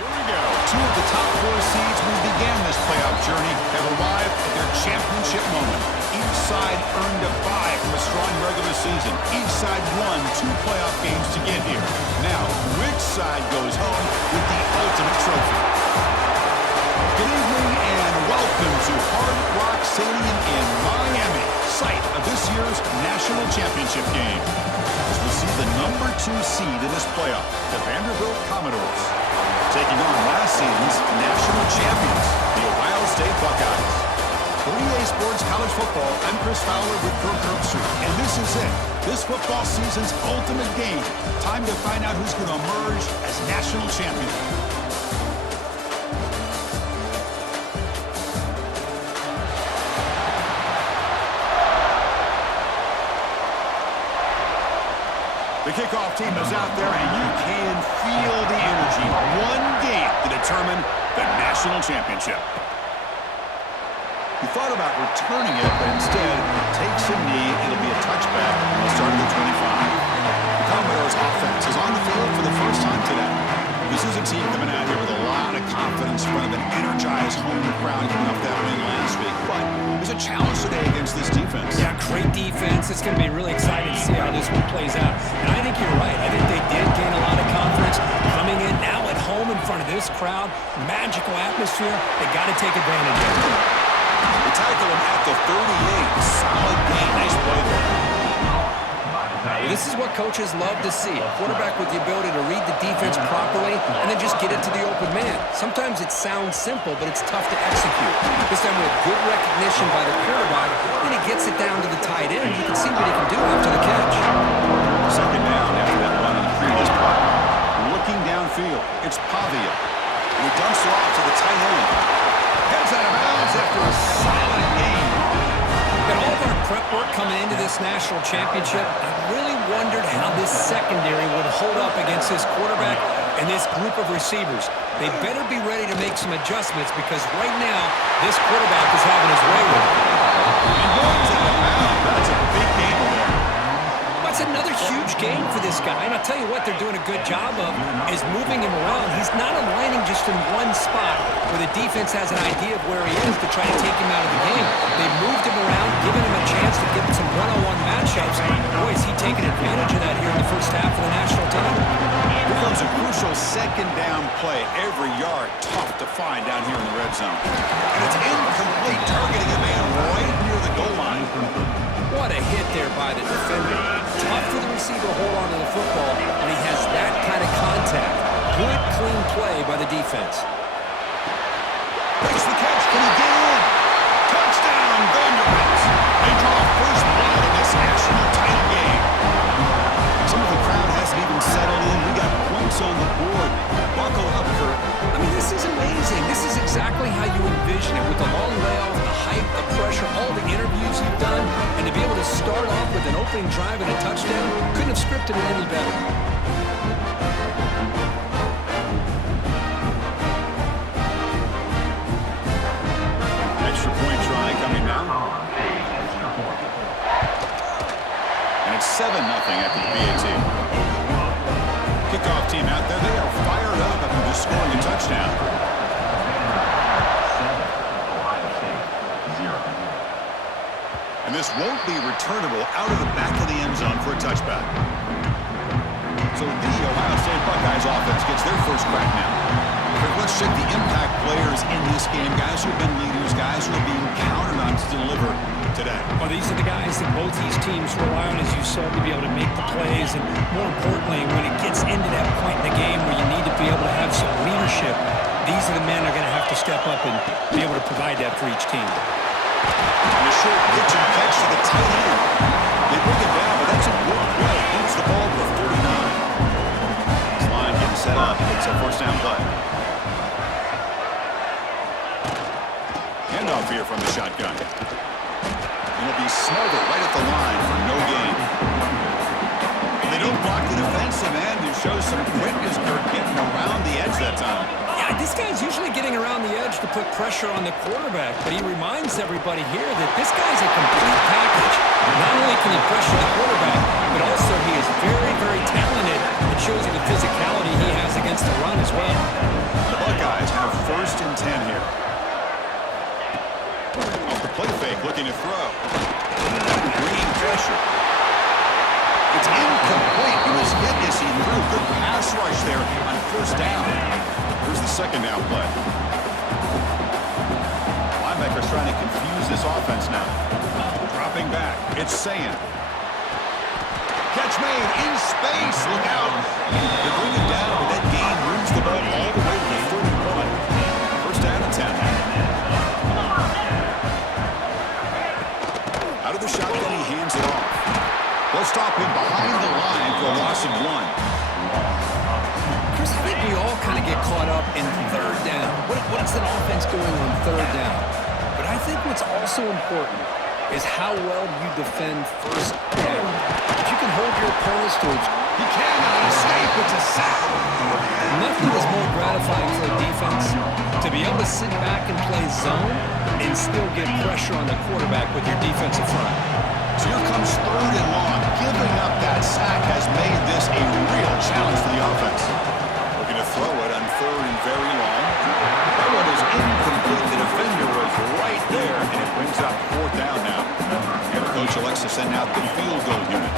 Here we go. Two of the top four seeds who began this playoff journey have arrived at their championship moment. Each side earned a bye from a strong regular season. Each side won 2 playoff games to get here. Now, which side goes home with the ultimate trophy? Good evening and welcome to Hard Rock Stadium in Miami, site of this year's national championship game. As we see the number 2 seed in this playoff, the Vanderbilt Commodores, taking on last season's national champions, the Ohio State Buckeyes. 3A Sports College Football, I'm Chris Fowler with Kirk Herbstreit, and this is it. This football season's ultimate game. Time to find out who's going to emerge as national champion. The kickoff team is out there, and you can feel the energy. One game to determine the national championship. He thought about returning it, but instead takes a knee. It'll be a touchback on the start of the 25. The Commodores offense is on the field for the first time today. This is a team coming out here with a lot of confidence in front of an energized home crowd coming off that win last week. But there's a challenge today against this defense. Yeah, great defense. It's going to be really exciting to see how this one plays out. And I think you're right. I think they did gain a lot of confidence coming in now at home in front of this crowd. Magical atmosphere. They got to take advantage of it. They tackle him at the 38. Solid game. Nice play there. This is what coaches love to see. A quarterback with the ability to read the defense properly and then just get it to the open man. Sometimes it sounds simple, but it's tough to execute. This time with good recognition by the quarterback, then he gets it down to the tight end. You can see what he can do after the catch. Second down after that run on the previous play. Looking downfield, it's Pavia. And he dumps it off to the tight end. Heads out of bounds after a silent game. And all of our prep work coming into this national championship, I really wondered how this secondary would hold up against this quarterback and this group of receivers. They better be ready to make some adjustments because right now, this quarterback is having his way with it. And goes out of bounds. That's a big game there. That's another huge game for this guy. And I'll tell you what they're doing a good job of is moving him around. He's not aligning just in one spot where the defense has an idea of where he is to try to take him out of the game. They moved him around, giving him a chance to get some one-on-one matchups. Boy, is he taking advantage of that here in the first half of the national title. Here comes a crucial second down play. Every yard tough to find down here in the red zone. And it's incomplete, targeting a man right near the goal line. What a hit there by the defender. Tough for the receiver to hold on to the football when he has that kind of contact. Good, clean play by the defense. Makes the catch. Can he get in? Touchdown, Vanderbilt. They draw first blood in this national title game. Some of the crowd hasn't even settled in. We got points on the board. Buckle up, Kirk. I mean, this is amazing. This is exactly how you envision it with the long layoff, the hype, the pressure, all the interviews you've done, and to be able to start off with an opening drive and a touchdown, couldn't have scripted it any better. Extra point try coming down. And it's 7-0 after the BAT. Kickoff team out there. They are fired up after just scoring a touchdown. And this won't be returnable out of the back of the end zone for a touchback. So the Ohio State Buckeyes offense gets their first crack now. Let's check the impact players in this game. Guys who have been leaders, guys who are being counted on to deliver today. Well, these are the guys that both these teams rely on, as you said, to be able to make the plays. And more importantly, when it gets into that point in the game where you need to be able to have some leadership, these are the men that are going to have to step up and be able to provide that for each team. And a short pitch and catch to the tight end. They bring it down, but that's a good play. Moves the ball to 49. This line getting set up. It's a first down play. Handoff here from the shotgun. And it'll be Smolder right at the line for no gain. And they don't block the defensive end, who shows some quickness, Kirk, getting around the edge that time. Yeah, this guy's usually getting around the edge to put pressure on the quarterback, but he reminds everybody here that this guy's a complete package. Not only can he pressure the quarterback, but also he is very, very talented. It shows you the physicality he has against the run as well. 10 here. Off the play fake, looking to throw. Bringing pressure. It's incomplete. He was hit as he threw. Good pass rush there on first down. Here's the second down play. Linebacker's trying to confuse this offense now. Dropping back. It's Sand. Catch made in space. Look out. They bring it down, but that gain moves the ball all the way to the 31. First down and 10. Out of the shotgun, he hands it off. They'll stop him behind the line for a loss of 1. Chris, I think we all kind of get caught up in third down. What's an offense doing on third down? But I think what's also important is how well you defend first down. If you can hold your opponents to it, He cannot escape. It's a sack. nothing is more gratifying for a defense to be able to sit back and play zone and still get pressure on the quarterback with your defensive front. So here comes third and long. Giving up that sack has made this a real challenge for the offense. Looking to throw it on third and very long. That one is incomplete. The defender was right there, and it brings up fourth down now. And the coach elects to send out the field goal unit.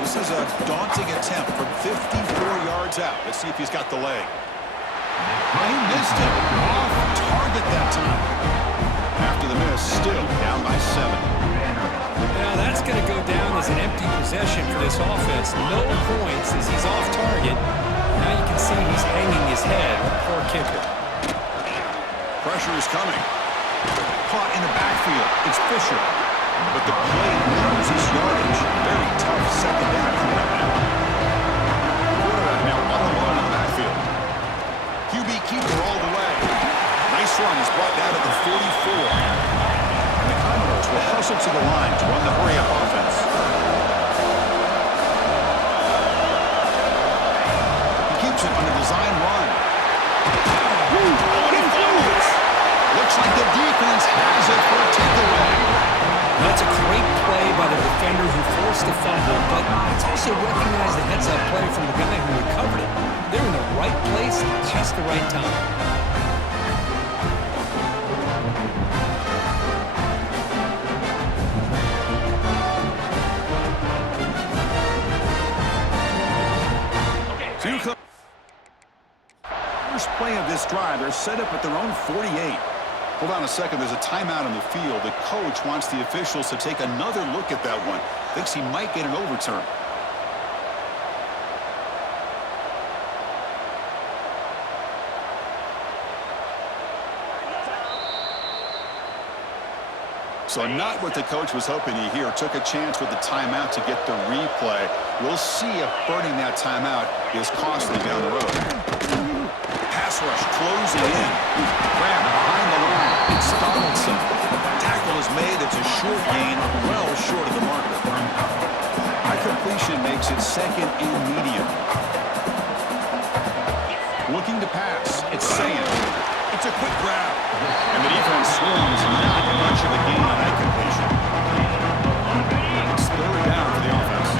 This is a daunting attempt from 54 yards out. Let's see if he's got the leg. He missed it. Off target that time. After the miss, still down by 7. Now that's going to go down as an empty possession for this offense. No points as he's off target. Now you can see he's hanging his head. Poor kicker. Pressure is coming. Caught in the backfield. It's Fisher. But the play loses yardage. Very tough second down right now. Quarterback now one-on-one in the backfield. QB keeper all the way. Nice run is brought down to the 44. And the Commodores will hustle to the line to run the hurry-up offense. He keeps it on the design run. Oh, and he fumbles. Looks like the defense has it for a takeaway. That's a great play by the defender who forced the fumble, but it's also recognized the heads-up play from the guy who recovered it. They're in the right place at just the right time. First play of this drive, they're set up at their own 48. Hold on a second. There's a timeout on the field. The coach wants the officials to take another look at that one. Thinks he might get an overturn. So not what the coach was hoping to hear. Took a chance with the timeout to get the replay. We'll see if burning that timeout is costly down the road. Pass rush closing in. Grab behind the line. It's Donaldson. Tackle is made. It's a short gain, well short of the marker. High completion makes it second and medium. Looking to pass. It's Sand. It's a quick grab. And the defense swarms. Not much of a gain on that completion. It's third down for the offense.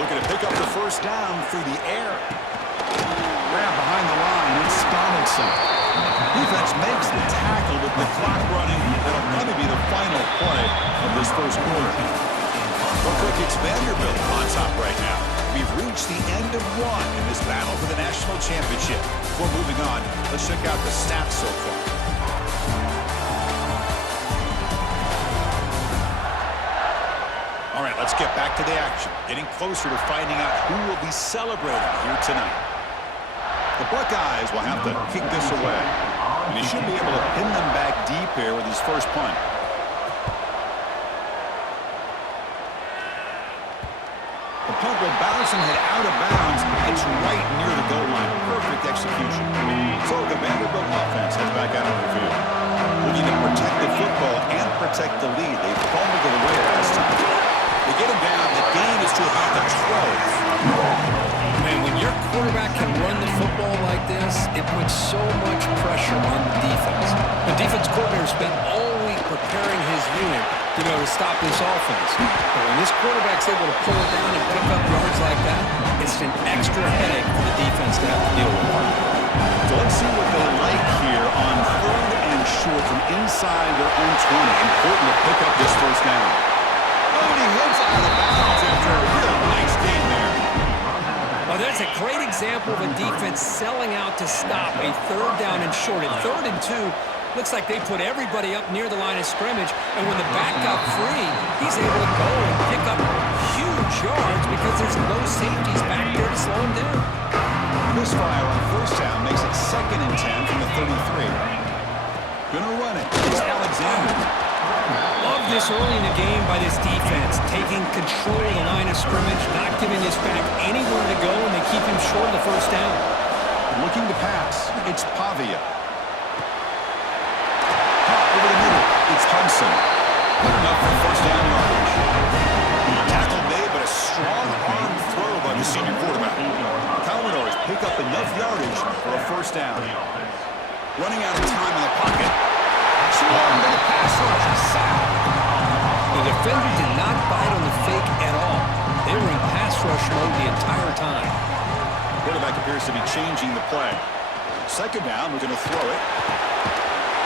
Looking to pick up the first down through the air. Grab behind the line. It's Donaldson. Defense makes the tackle with the clock running. That'll probably be the final play of this first quarter. Looks like it's Vanderbilt on top right now. We've reached the end of one in this battle for the national championship. Before moving on, let's check out the stats so far. All right, let's get back to the action. Getting closer to finding out who will be celebrating here tonight. The Buckeyes will have to kick this away. And he should be able to pin them back deep here with his first punt. The punt will bounce and head out of bounds. It's right near the goal line. Perfect execution. So the Vanderbilt offense heads back out on the field. Looking to protect the football and protect the lead. They fumbled it away last time. They get him down. The gain is to about the 12. Man, when your quarterback can run the football like this, it puts so much pressure on the defense. The defense coordinator spent all week preparing his unit to be able to stop this offense. But when this quarterback quarterback's able to pull it down and pick up yards like that, it's an extra headache for the defense to have to deal with. So let's see what they like here on 3rd and short from inside their own 20. Important to pick up this first down. Oh, and he hits out of bounds after a real nice game there. Well, that's a great example of a defense selling out to stop a 3rd down and short. At 3rd and 2, looks like they put everybody up near the line of scrimmage, and when the back got free, he's able to go and pick up huge yards because there's no safeties back there to slow him down. Misfire on 1st down makes it 2nd and 10 from the 33. Gonna run it. It's Alexander. Love this early in the game by this defense, taking control of the line of scrimmage, not giving this back anywhere to go, and they keep him short of the 1st down. Looking to pass. It's Pavia. Over the middle, it's Hudson. Good enough for 1st down yardage. Tackle made, but a strong arm throw by the senior quarterback. Commodores pick up enough yardage for a 1st down. Running out of time in the pocket. Swarmed by the pass rush. Sack. The defender did not bite on the fake at all. They were in pass rush mode the entire time. Quarterback appears to be changing the play. 2nd down, we're going to throw it.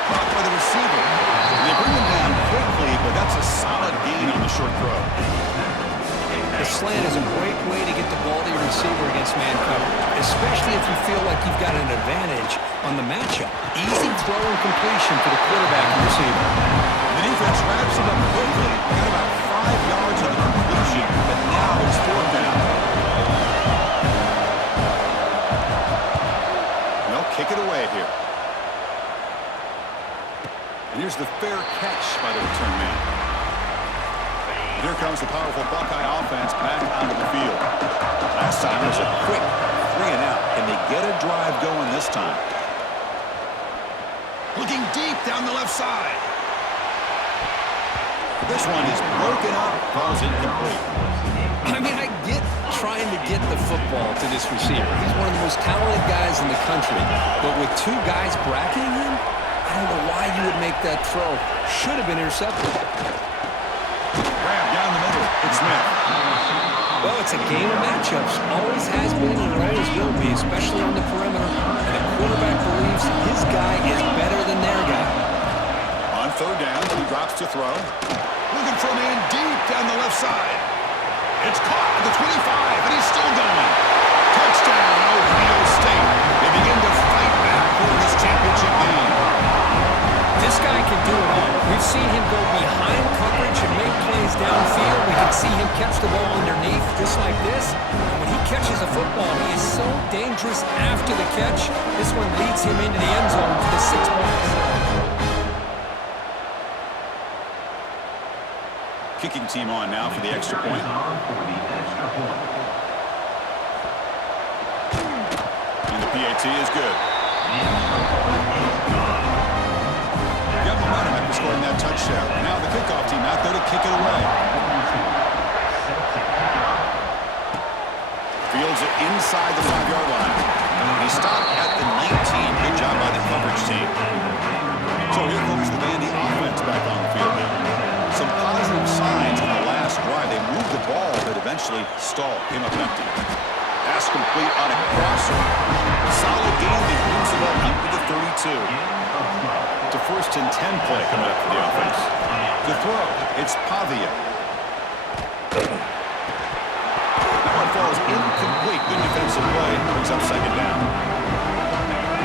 Caught by the receiver. And they bring him down quickly, but that's a solid gain on the short throw. The slant is a great way to get the ball to your receiver against man coverage, especially if you feel like you've got an advantage on the matchup. Easy throw and completion for the quarterback and receiver. The defense wraps it up quickly. Got about 5 yards on the completion, but now it's 4th down. And they'll kick it away here. And here's the fair catch by the return man. Here comes the powerful Buckeye offense back onto the field. Last time it was a quick 3 and out. Can they get a drive going this time? Looking deep down the left side. This one is broken up. Ball's incomplete. I mean, I get trying to get the football to this receiver. He's one of the most talented guys in the country. But with 2 guys bracketing him, I don't know why you would make that throw. Should have been intercepted. Grab down the middle. It's Smith. Well, it's a game of matchups. Always has been and always will be, especially on the perimeter. And the quarterback believes his guy is better than their guy. On 3rd down, he drops to throw. Looking for a man deep down the left side. It's caught at the 25, and he's still going. Touchdown, Ohio State. They begin to fight back for this championship game. This guy can do it all. We've seen him go behind coverage and make plays downfield. We can see him catch the ball underneath just like this. And when he catches a football, he is so dangerous after the catch. This one leads him into the end zone for the 6 points. Kicking team on now for the extra point. And the PAT is good. Got momentum after scoring that touchdown. Now the kickoff team out there to kick it away. Fields it inside the 5-yard line. He stopped at the 19. Good job by the coverage team. So here comes the Vandy offense back on the field now. Some positive signs in the last drive. They moved the ball, but eventually stalled. Came up empty. Pass complete on a crosser. Solid game. They moves the ball out to the 32. It's a 1st and 10 play coming up for the offense. The throw. It's Pavia. That one falls incomplete. Good defensive play. Brings up 2nd down.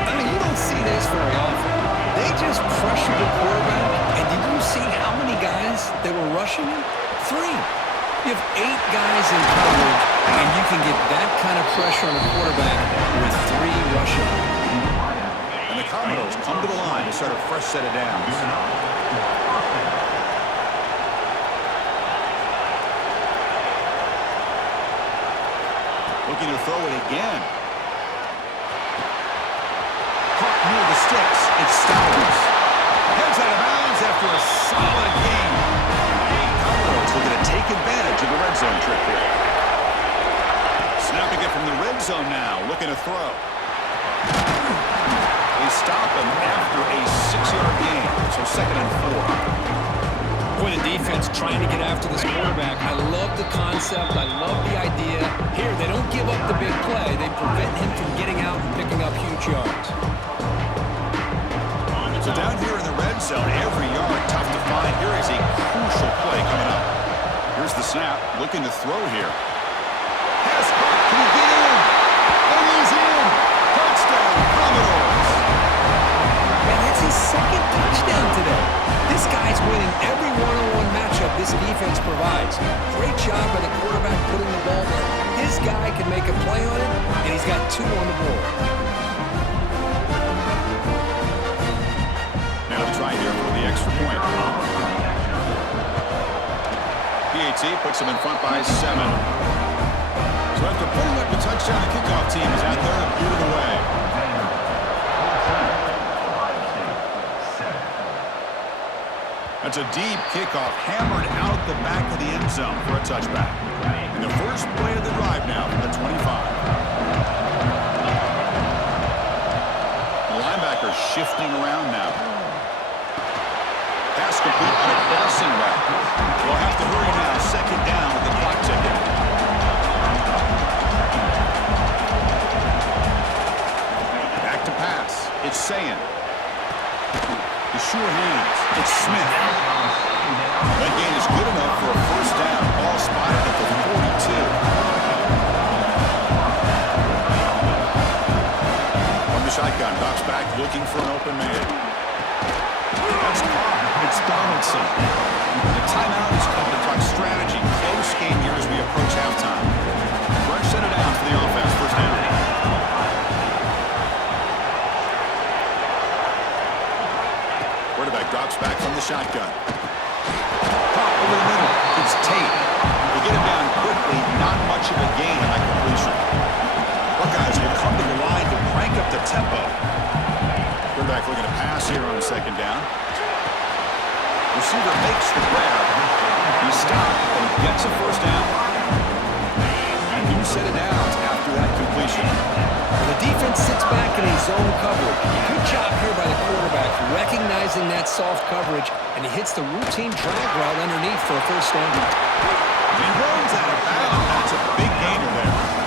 I mean, you don't see this very often. They just pressured the quarterback, and did you see how many guys they were rushing him? 3. You have 8 guys in coverage, and you can get that kind of pressure on a quarterback with 3 rushing. And the Commodores come to the line to start a fresh set of downs. Looking to throw it again. Caught near the sticks. It's Stowers. Heads out of bounds after a solid game. Commodores looking to take advantage of the red zone trip here. Snapping it from the red zone now. Looking to throw. They stop him after a 6-yard gain. So 2nd and 4. With a defense trying to get after this quarterback, I love the concept. I love the idea. Here, they don't give up the big play. They prevent him from getting out and picking up huge yards. So down here in the red zone, every yard tough to find. Here is a crucial play coming up. Here's the snap, looking to throw here. Has caught, can he get in? And he's in! Touchdown, Commodores! And that's his second touchdown today. This guy's winning every one-on-one matchup this defense provides. Great job by the quarterback putting the ball there. His guy can make a play on it, and he's got 2 on the board. Now to try here for the extra point. PAT puts him in front by 7. So after putting up the touchdown, the kickoff team is out there to boot it away. That's a deep kickoff, hammered out the back of the end zone for a touchback. And the first play of the drive now from the 25. The linebacker shifting around now. Pass complete on a crossing route. We'll have to hurry now. Second down with the clock ticking. Back to pass. It's Sayin. The sure hands. It's Smith. That gain is good enough for a first down. Ball spotted at the 42. From the shotgun, Doc's back looking for an open man. That's caught. It's Donaldson. The timeout is called to talk strategy. Close game here as we approach halftime. Fresh set it down for the offense. First down. Quarterback drops back from the shotgun. Pop over the middle. It's Tate. They get him down quickly. Not much of a gain on that completion. Buckeyes will come to the line to crank up the tempo. Quarterback looking to pass here on second down. Receiver makes the grab. He stopped, but he gets a first down. And you set it down after that completion. The defense sits back in a zone coverage. Good job here by the quarterback, recognizing that soft coverage, and he hits the routine drag route underneath for a first down. He runs out of bounds. That's a big gainer there.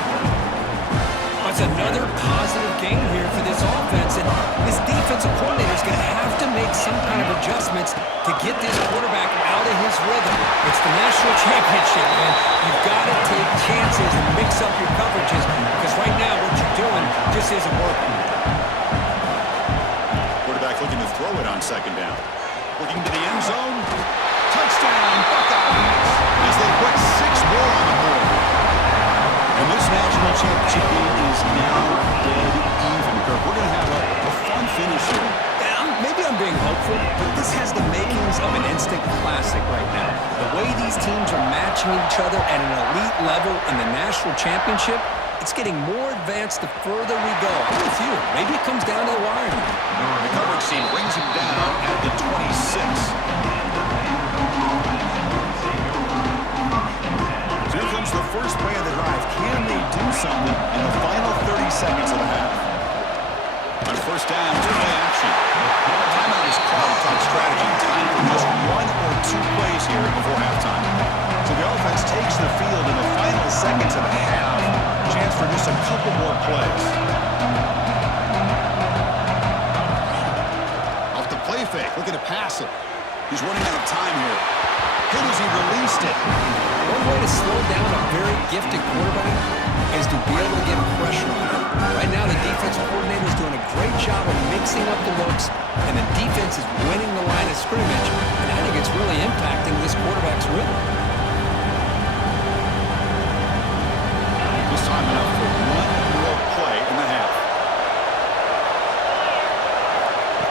That's another positive gain here for this offense, and this defensive coordinator is going to have to make some kind of adjustments to get this quarterback out of his rhythm. It's the national championship, man. You've got to take chances and mix up your coverages, because right now what you're doing just isn't working. Quarterback looking to throw it on second down. Looking to the end zone. Touchdown, Buckeyes! As they put 6 more on the board. And this national championship game is now dead even. We're going to have a fun finish here. Maybe I'm being hopeful, but this has the makings of an instant classic right now. The way these teams are matching each other at an elite level in the national championship, it's getting more advanced the further we go. I'm with you. Maybe it comes down to the wire. The coverage team brings him down at the 26. So here comes the first play of the drive. Can they do something in the final 30 seconds of the half? On first down, two-play action. Timeout is called to talk strategy. Time for just 1 or 2 plays here before halftime. So the offense takes the field in the final seconds of the half. Chance for just a couple more plays. Off the play fake, looking to pass it. He's running out of time here. Hit as he released it. One way to slow down a very gifted quarterback is to be able to get pressure on him. Right now, the defensive coordinator is doing a great job of mixing up the looks, and the defense is winning the line of scrimmage, and I think it's really impacting this quarterback's rhythm. This time enough for 1 more play in the half.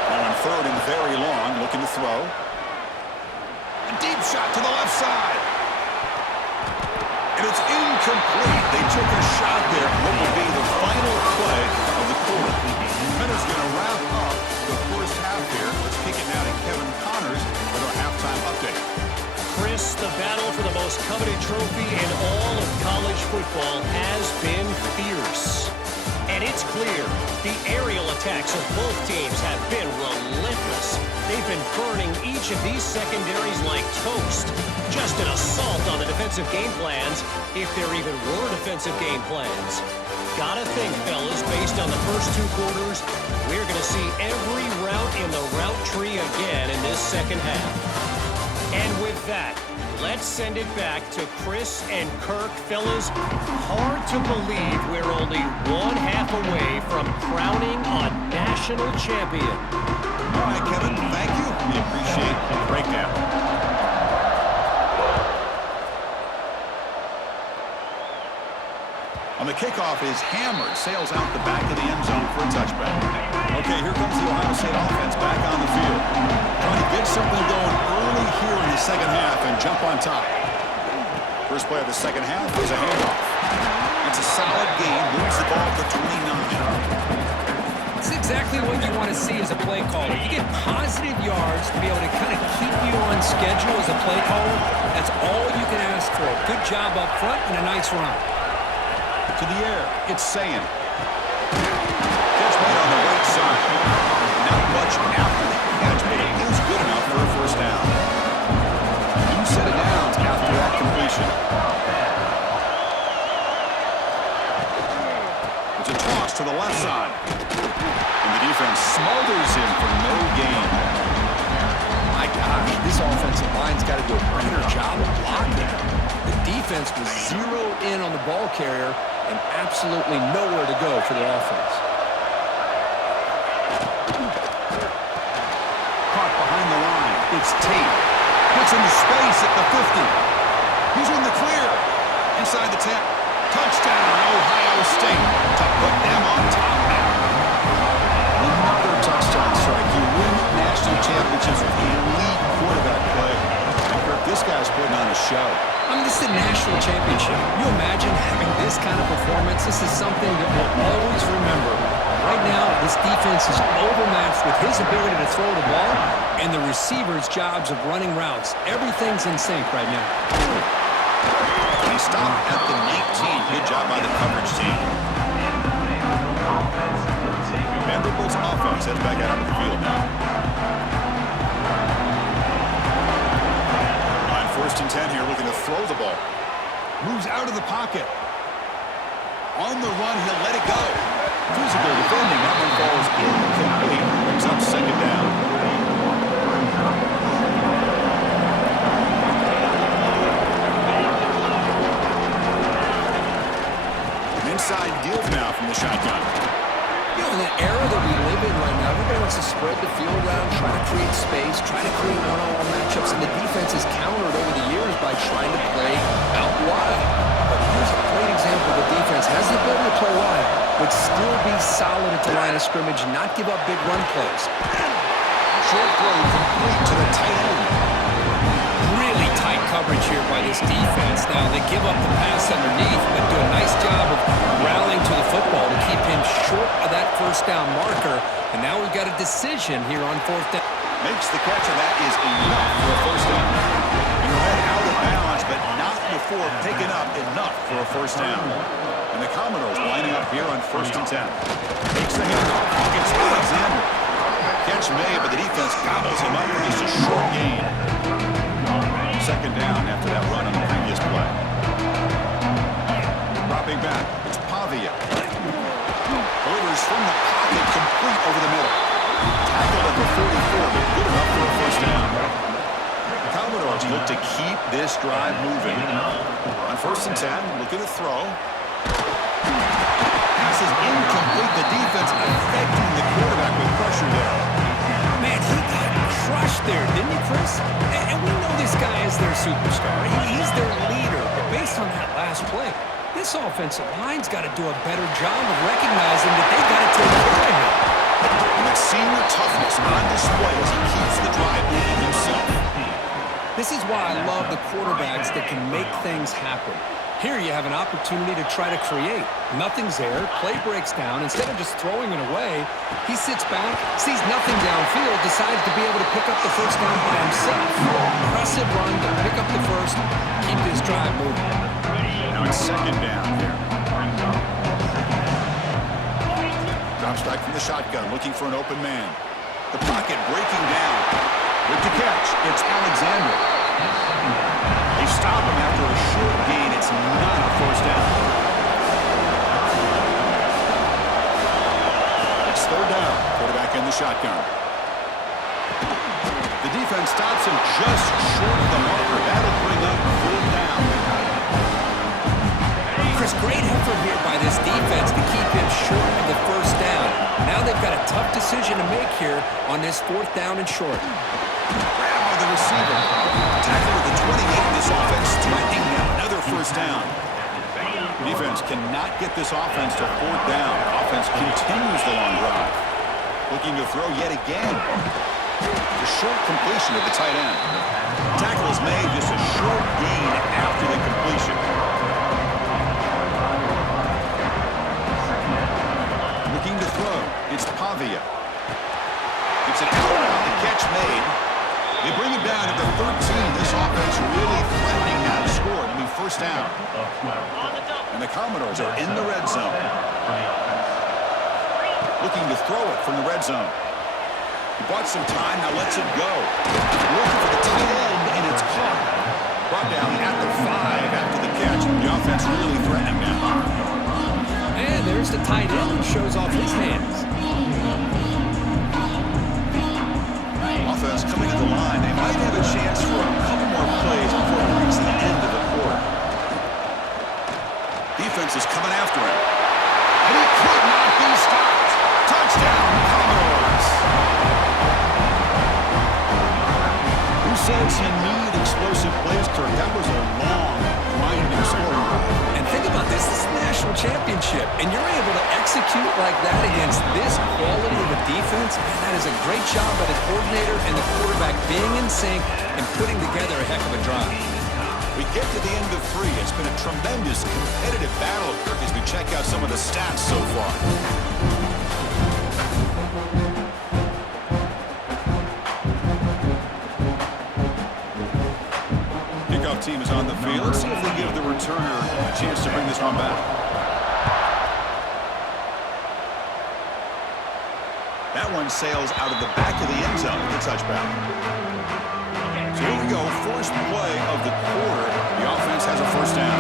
Now on third and very long, looking to throw. A deep shot to the left side. And it's incomplete. They took a shot there. What will be the final play of the quarter? Penner's going to wrap up the first half here. Let's kick it now to Kevin Connors with our halftime update. Chris, the battle for the most coveted trophy in all of college football has been fierce. And it's clear the aerial attacks of both teams have been relentless. They've been burning each of these secondaries like toast. Just an assault on the defensive game plans, if there even were defensive game plans. Gotta think, fellas, based on the first 2 quarters, we're going to see every route in the route tree again in this second half. And with that, let's send it back to Chris and Kirk. Fellas, hard to believe we're only 1 half away from crowning a national champion. All right, Kevin, thank you. We appreciate the breakdown. On the kickoff is hammered, sails out the back of the end zone for a touchback. Okay, here comes the Ohio State offense back on the field. Trying to get something going early here in the second half and jump on top. First play of the second half is a handoff. It's a solid gain, moves the ball to 29. It's exactly what you want to see as a play caller. You get positive yards to be able to kind of keep you on schedule as a play caller. That's all you can ask for. Good job up front and a nice run. To the air, it's Sayin. Catch made on the right side. Not much after the catch, but it is good enough for a first down. New set of downs after that completion. It's a toss to the left side. And the defense smothers him for no gain. My gosh, this offensive line's got to do a better job of blocking. The defense was zeroed in on the ball carrier and absolutely nowhere to go for the offense. Caught behind the line. It's Tate. Puts into space at the 50. He's in the clear. Inside the 10. Touchdown, Ohio State. To put them on top now. Another touchdown strike. You win national championships with elite quarterback play. And Kirk, this guy's putting on a show. I mean, this is a national championship. Can you imagine having this kind of performance? This is something that we'll always remember. Right now, this defense is overmatched with his ability to throw the ball and the receivers' jobs of running routes. Everything's in sync right now. He stopped at the 19. Good job by the coverage team. Vanderbilt's offense heads back out onto the field now. On 1st and 10 here, looking to throw the ball. Moves out of the pocket. On the run, he'll let it go. Physical defending. That one falls incomplete. Brings up second down. Inside deals now from the shotgun. You know, in the era that we live in right now, everybody wants to spread the field around, try to create space, try to create one-on-one matchups, and the defense is countered over the years by trying to play out wide. But here's a great example of the defense has the ability to play wide, but still be solid at the line of scrimmage and not give up big run plays. Short throw complete to the tight end. Really tight coverage here by this defense. Now, they give up the pass underneath, but do a nice job of rallying to the football to keep him short of that first down marker. And now we've got a decision here on 4th down. Makes the catch, and that is enough for a first down. You're head out of bounds, but not before picking up enough for a first down. And the Commodores lining up here on 1st and 10. Takes the handoff. Gets Alexander. Catch made, but the defense gobbles him up for just a short gain. Second down after that run on the previous play. Dropping back, it's Pavia. Delivers from the pocket, complete over the middle. Tackled at the 44, but good enough for a first down. The Commodores look to keep this drive moving. On 1st and 10, looking to throw. Pass is incomplete. The defense affecting the quarterback with pressure there. Man, he got crushed there, didn't he, Chris? And we know this guy is their superstar. He's their leader. But based on that last play, this offensive line's got to do a better job of recognizing that they got to take care of him. And that senior toughness on display as he keeps the drive moving himself. This is why I love the quarterbacks that can make things happen. Here you have an opportunity to try to create. Nothing's there. Play breaks down. Instead of just throwing it away, he sits back, sees nothing downfield, decides to be able to pick up the first down by himself. Impressive run to pick up the first, keep this drive moving. Now it's second down here. Drop strike from the shotgun, looking for an open man. The pocket breaking down. With the catch, it's Alexander. They stop him after a short gain. It's not a first down. It's third down. Quarterback in the shotgun. The defense stops him just short of the marker. That'll bring up fourth down. Chris, great effort here by this defense to keep him short of the first down. Now they've got a tough decision to make here on this fourth down and short. Grab by the receiver. Tackle with the 28. This offense threatening now. Another first down. Defense cannot get this offense to fourth down. Offense continues the long drive. Looking to throw yet again. The short completion of the tight end. Tackle is made, just a short gain after the completion. Looking to throw. It's Pavia. It's an out route. The catch made. They bring it down at the 13. This offense really threatening now to score. It'll be first down. And the Commodores are in the red zone. Looking to throw it from the red zone. He bought some time, now lets it go. Looking for the tight end, and it's caught. Brought down at the 5 after the catch. The offense really threatening now. And there's the tight end who shows off his hands. Offense coming to the line. They might have a chance for a couple more plays before it reaches the end of the quarter. Defense is coming after him. And he could not be stopped. Touchdown, Commodores. Who says you need explosive plays, Kirk? That was a long, grinding scoring drive. And think about this is a national championship, and you're able to execute like that against this quality of a defense. Man, that is a great job by the coordinator and the quarterback being in sync and putting together a heck of a drive. We get to the end of 3. It's been a tremendous competitive battle, Kirk, as we check out some of the stats so far. Kickoff team is on the field. Let's see if they give the returner a chance to bring this one back. That one sails out of the back of the end zone with the touchback. So here we go, first play of the quarter. The offense has a first down.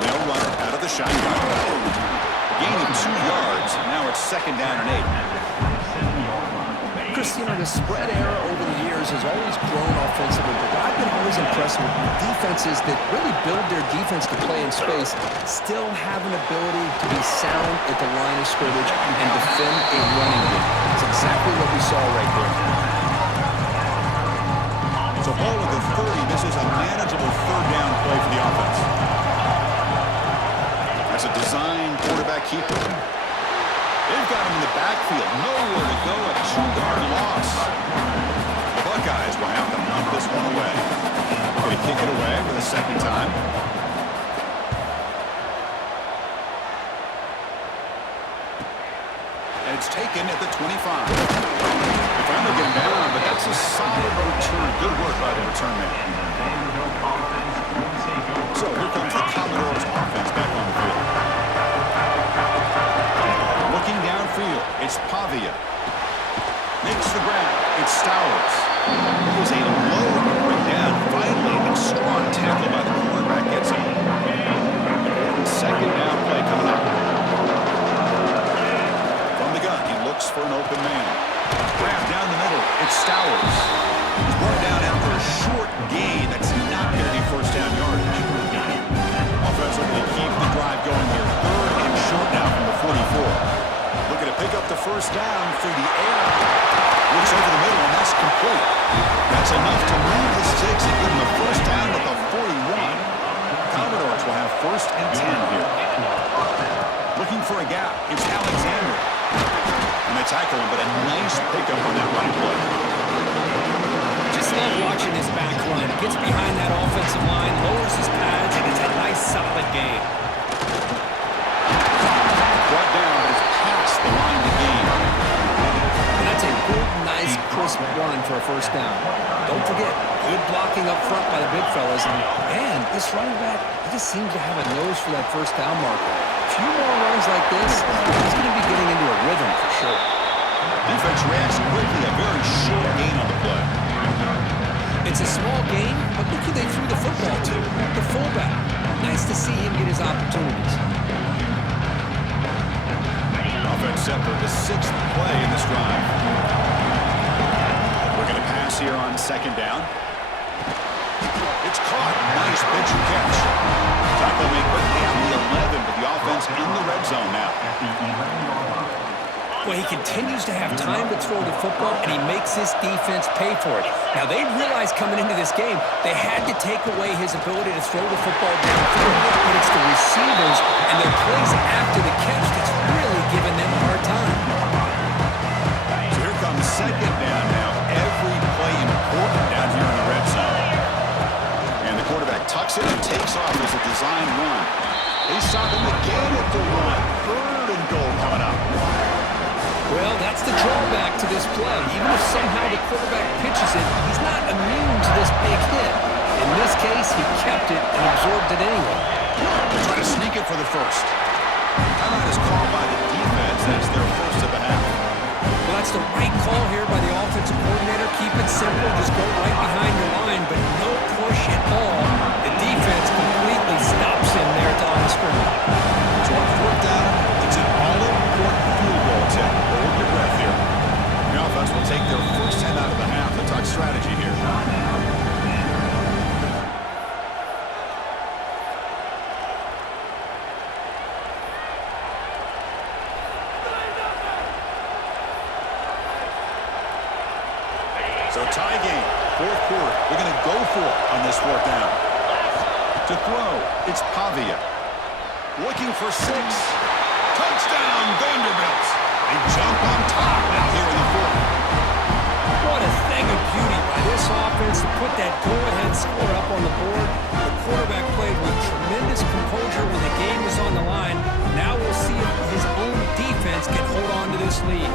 They'll run it out of the shotgun. Gain of 2 yards. Now it's second down and 8. Chris, the spread era over the years has always grown offensively, but I've been always impressed with defenses that really build their defense to play in space, still have an ability to be sound at the line of scrimmage and defend a running game. That's exactly what we saw right there. So ball at the 30. This is a manageable third down play for the offense. That's a design quarterback keeper. They've got him in the backfield. Nowhere to go. A 2-yard loss. The Buckeyes will have to knock this one away. Going to kick it away for the second time. And it's taken at the 25. They finally get him down, but that's a solid return. Good work by the return man. So here comes the Commodores offense back on the field. Looking downfield, it's Pavia. Makes the grab, it's Stowers. It was a low bring down. Finally, a strong tackle by the quarterback gets him. Second down play coming up. From the gun, he looks for an open man. Grab down the middle, it's Stowers. He's brought down after a short gain. That's not going to be first down yardage. Offensively keep the drive going here. Third and short now from the 44. Looking to pick up the first down through the air. Looks over the middle, and that's complete. That's enough to move the sticks and give them a first down at the 41. Commodores will have first and 10 here. Looking for a gap. It's Alexander. And they tackle him, but a nice pickup on that run play. Just love watching this back run. Gets behind that offensive line, lowers his pads, and it's a nice, solid game. Brought down, but it's past the line to gain. And that's a good, nice, crisp run for a first down. Don't forget, good blocking up front by the big fellas. And this running back, he just seems to have a nose for that first down marker. few more runs like this, he's going to be getting into a rhythm for sure. Defense reacts quickly. A very short gain on the play. It's a small gain, but look who they threw the football to. The fullback. Nice to see him get his opportunities. Offense set for the 6th play in this drive. We're going to pass here on 2nd down. It's caught. Nice pitch and catch. Tackle made quickly on the 11, but the offense in the red zone now. Well, he continues to have time to throw the football, and he makes his defense pay for it. Now, they realized coming into this game they had to take away his ability to throw the football downfield, but it's the receivers and their plays after the catch that's really giving them a hard time. So here comes 2nd down now. Every play important down here in the red zone. And the quarterback tucks it and takes off as a design run. They stop him again at the run. 3rd and goal coming up. Well, that's the drawback to this play. Even if somehow the quarterback pitches it, he's not immune to this big hit. In this case, he kept it and absorbed it anyway. They try to sneak it for the 1st. Timeout is called by the defense. That's their 1st of the half. Well, that's the right call here by the offensive coordinator. Keep it simple. Just go right behind your line, but no push at all. The defense completely stops him there at the line of scrimmage. So on 4th down, it's an all-important field goal attempt. Hold your breath here. The offense will take their 1st head out of the half. The touch strategy here. So tie game, 4th quarter. They're going to go for it on this 4th down. To throw, it's Pavia. Looking for 6. Touchdown, Vanderbilt. They jump on top now here in the 4th. What a thing of beauty by this offense to put that go-ahead score up on the board. The quarterback played with tremendous composure when the game was on the line. Now we'll see if his own defense can hold on to this lead.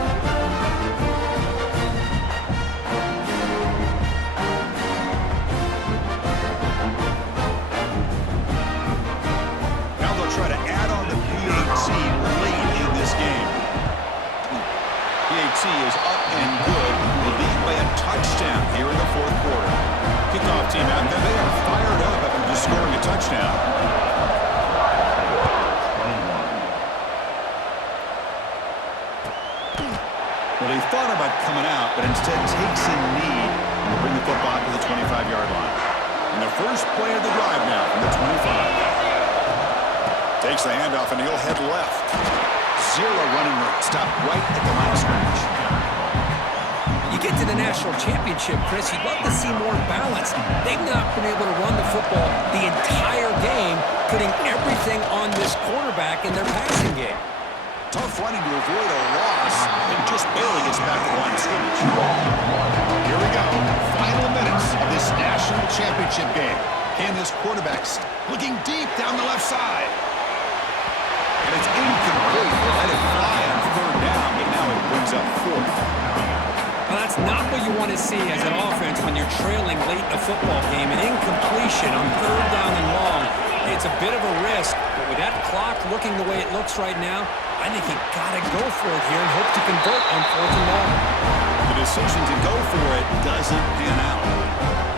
Try to add on the PAT late in this game. PAT is up and good. They lead by a touchdown here in the 4th quarter. Kickoff team out there. They are fired up after just scoring a touchdown. Well, they thought about coming out, but instead takes a knee and will bring the football to the 25-yard line. And the first play of the drive now from the 25. Takes the handoff, and he'll head left. 0 running room. Stop right at the line of scrimmage. You get to the national championship, Chris, you'd love to see more balance. They've not been able to run the football the entire game, putting everything on this quarterback in their passing game. Tough running to avoid a loss, and just barely gets back to the line of scrimmage. Here we go. Final minutes of this national championship game. Can this quarterback looking deep down the left side? And it's incomplete. They let it fly on 3rd down, but now it brings up 4th. Well, that's not what you want to see as an offense when you're trailing late in a football game. An incompletion on 3rd down and long. It's a bit of a risk, but with that clock looking the way it looks right now, I think you got to go for it here and hope to convert on 4th and long. The decision to go for it doesn't pan out.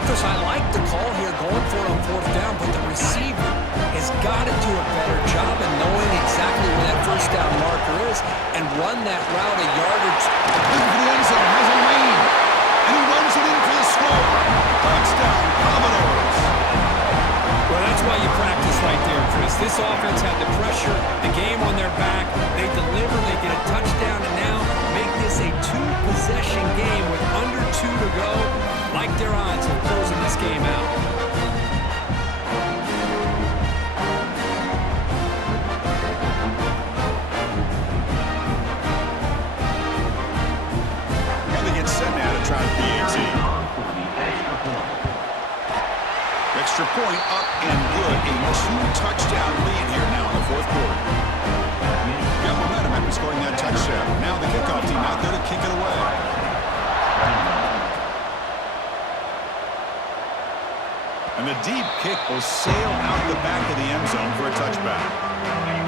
Chris, I like the call here going for it on 4th down, but the receiver has got to do a better job of knowing exactly where that 1st down marker is and run that route a yard or 2. Into the end zone, has a lane, and he runs it in for the score. Touchdown, Commodores. Well, that's why you practice right there, Chris. This offense had the pressure, the game on their back. They deliver, they get a touchdown, and now make this a 2-possession game with under 2 to go. Like their odds of closing this game out. And they get set now to try the PAT. Extra point up and good. A 2-touchdown lead here now in the 4th quarter. Got momentum after scoring that touchdown. Now the kickoff team out there to kick it away. And the deep kick will sail out the back of the end zone for a touchback.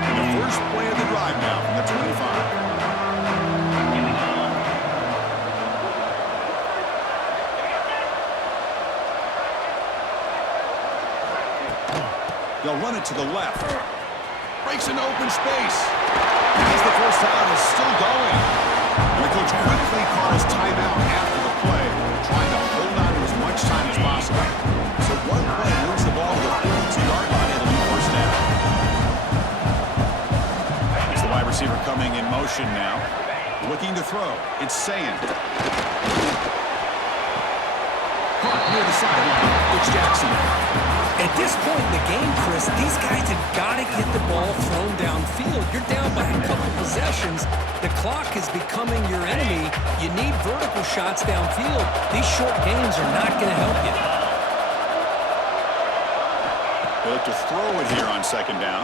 And the first play of the drive now from the 25. They'll run it to the left. Breaks into open space. As the first down is still going. And the coach quickly calls timeout after the play, trying to hold on to as much time as possible. So one play moves the ball to the 42-yard line. It'll be first down. It's the wide receiver coming in motion now. Looking to throw. It's Sand. Caught near the sideline. It's Jackson. At this point in the game, Chris, these guys have got to get the ball thrown downfield. You're down by a couple possessions. The clock is becoming your enemy. You need vertical shots downfield. These short gains are not going to help you. They look to throw it here on second down.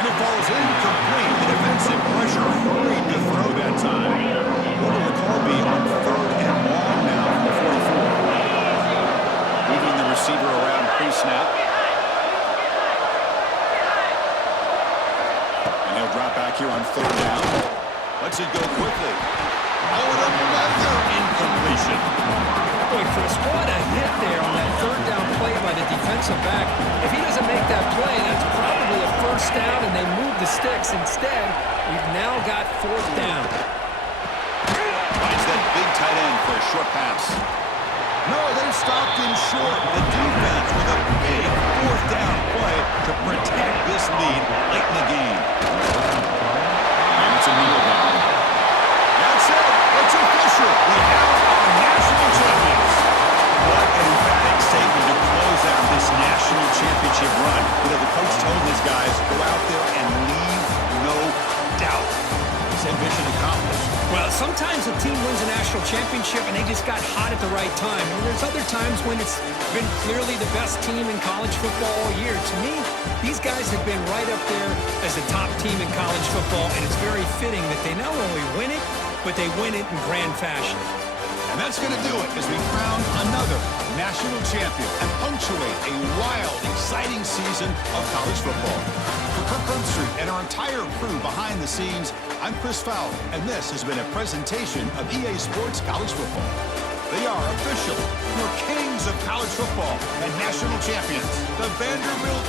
And it falls incomplete. The defensive pressure hurried to throw that time. What will the call be on third and long now from the 44? Moving the receiver around pre-snap. And he'll drop back here on third down. Lets it go quickly. Oh, and another incompletion. Boy, Chris, what a hit there on that third down play by the defensive back. If he doesn't make that play, that's probably a first down, and they move the sticks. Instead, we've now got fourth down. Finds that big tight end for a short pass. No, they're stopped in short. The defense with a big fourth down play to protect this lead late in the game. And it's a kneel down. That's it. It's official. We have our national champions. What an emphatic statement to close out this national championship run. You know, the coach told his guys, go out there and leave no doubt. He said mission accomplished. Well, sometimes a team wins a national championship and they just got hot at the right time. And there's other times when it's been clearly the best team in college football all year. To me, these guys have been right up there as the top team in college football, and it's very fitting that they not only win it, but they win it in grand fashion. And that's going to do it as we crown another national champion and punctuate a wild, exciting season of college football. For Kirk Herbstreit and our entire crew behind the scenes, I'm Chris Fowler, and this has been a presentation of EA Sports College Football. They are official, your kings of college football and national champions, the Vanderbilt